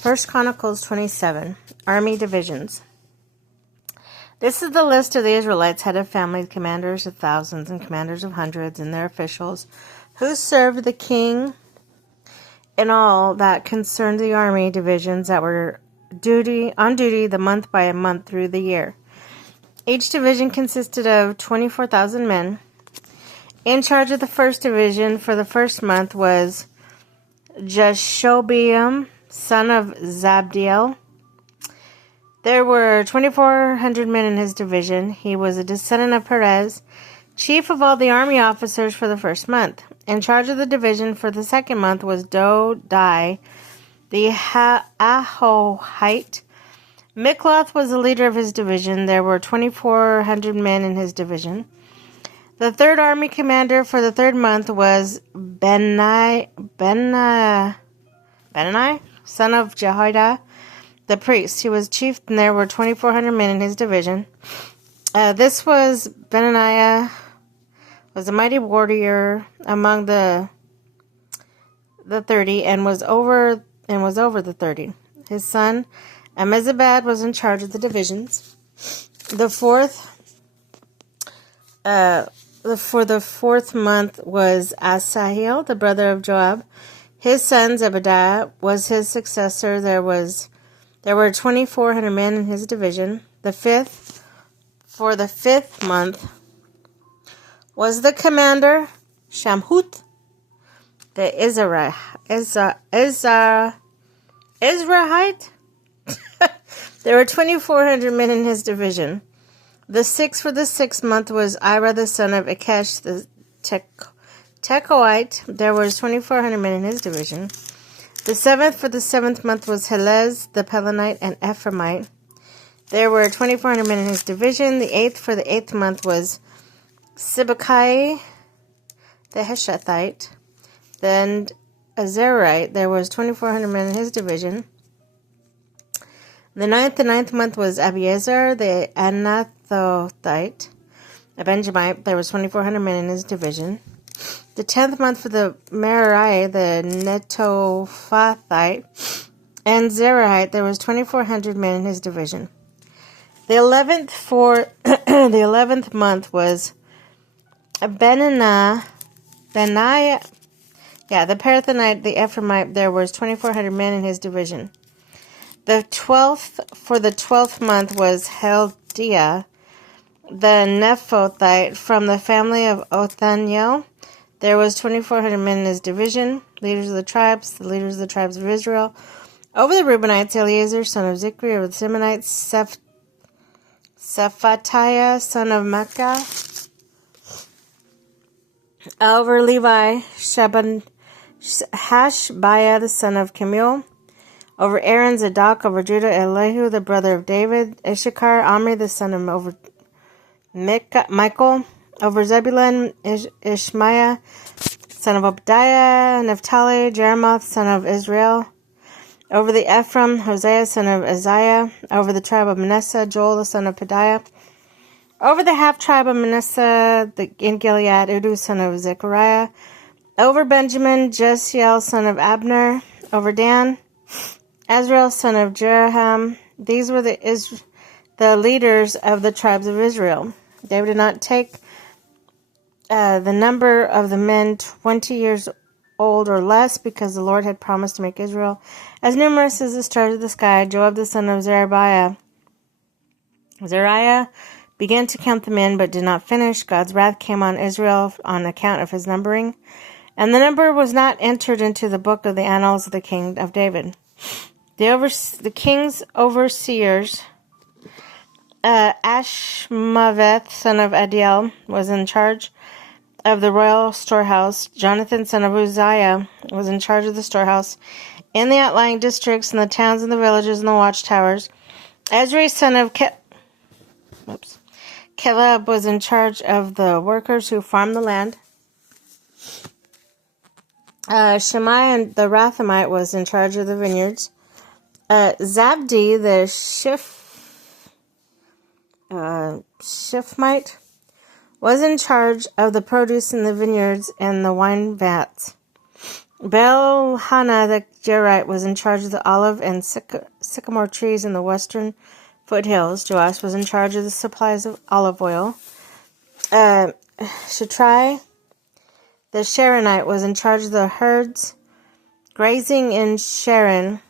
First Chronicles 27, Army Divisions. This is the list of the Israelites, head of families, commanders of thousands and commanders of hundreds, and their officials, who served the king in all that concerned the army divisions that were on duty the month by month through the year. Each division consisted of 24,000 men. In charge of the first division for the first month was Jashobeam, son of Zabdiel. There were 2,400 men in his division. He was a descendant of Perez, chief of all the army officers for the first month. In charge of the division for the second month was Dodai, the Ahohite. Mikloth was the leader of his division. There were 2,400 men in his division. The third army commander for the third month was Benai, son of Jehoiada, the priest. He was chief, and there were 2,400 men in his division. Benaniah was a mighty warrior among the 30, and was over the 30. His son Amizabad was in charge of the divisions. For the fourth month was Asahel, the brother of Joab. His son Zebediah was his successor. There were 2,400 men in his division. For the fifth month was the commander Shamhut, the Israelite. There were 2,400 men in his division. The sixth for the sixth month was Ira, the son of Ikesh, the Tekoite. There was 2,400 men in his division. The seventh for the seventh month was Helez, the Pelonite and Ephraimite. There were 2,400 men in his division. The eighth for the eighth month was Sibbecai, the Heshathite. Then Azarite. There was 2,400 men in his division. The ninth month was Abiezer, the Anathothite, a Benjamite. There was 2,400 men in his division. The 10th month for the Merari, the Netophathite, and Zerahite. There was 2,400 men in his division. The 11th for the 11th month was Benaiah, the Parathonite, the Ephraimite. There was 2,400 men in his division. The 12th for the 12th month was Heldiah, the Nephothite, from the family of Othniel. There was 2,400 men in his division. The leaders of the tribes of Israel. Over the Reubenites, Eleazar, son of Zikri. Over the Simeonites, Shephatiah, son of Makkah. Over Levi, Hashbiah, the son of Kemuel. Over Aaron, Zadok. Over Judah, Elihu, the brother of David. Issachar, Omri, the son of Michael. Over Zebulun, Ishmaiah, son of Obadiah. Naphtali, Jeremoth, son of Israel. Over the Ephraim, Hosea, son of Isaiah. Over the tribe of Manasseh, Joel, the son of Pedaiah. Over the half-tribe of Manasseh, in Gilead, Udu, son of Zechariah. Over Benjamin, Jesiel, son of Abner. Over Dan, Azrael, son of Jeraham. These were the leaders of the tribes of Israel. David did not take the number of the men 20 years old or less, because the Lord had promised to make Israel as numerous as the stars of the sky. Joab, the son of Zeruiah began to count the men, but did not finish. God's wrath came on Israel on account of his numbering, and the number was not entered into the book of the annals of the king of David. The king's overseers, Ashmaveth, son of Adiel, was in charge of the royal storehouse. Jonathan, son of Uzziah, was in charge of the storehouse in the outlying districts, and the towns and the villages and the watchtowers. Ezri, son of Caleb, was in charge of the workers who farmed the land. Shemaiah, the Rathamite, was in charge of the vineyards. Zabdi, the Shifmite, was in charge of the produce in the vineyards and the wine vats. Baal-Hanah the Jerite was in charge of the olive and sycamore trees in the western foothills. Joash was in charge of the supplies of olive oil. Shatrai the Sharonite was in charge of the herds grazing in Sharon.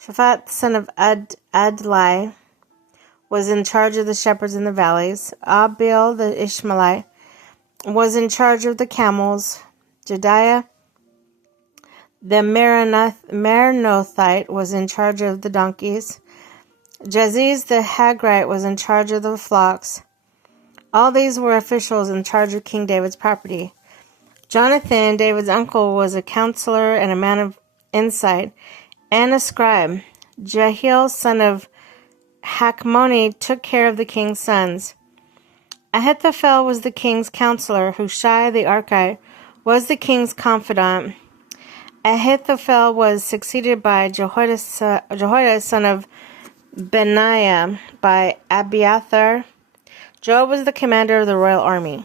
Shaphat, son of Adlai, was in charge of the shepherds in the valleys. Abil the Ishmaelite was in charge of the camels. Jediah the Meronothite was in charge of the donkeys. Jaziz the Hagrite was in charge of the flocks. All these were officials in charge of King David's property. Jonathan, David's uncle, was a counselor and a man of insight, and a scribe. Jehiel, son of Hakmoni, took care of the king's sons. Ahithophel was the king's counselor. Hushai the Archite was the king's confidant. Ahithophel was succeeded by Jehoiada, son of Benaiah, by Abiathar. Joab was the commander of the royal army.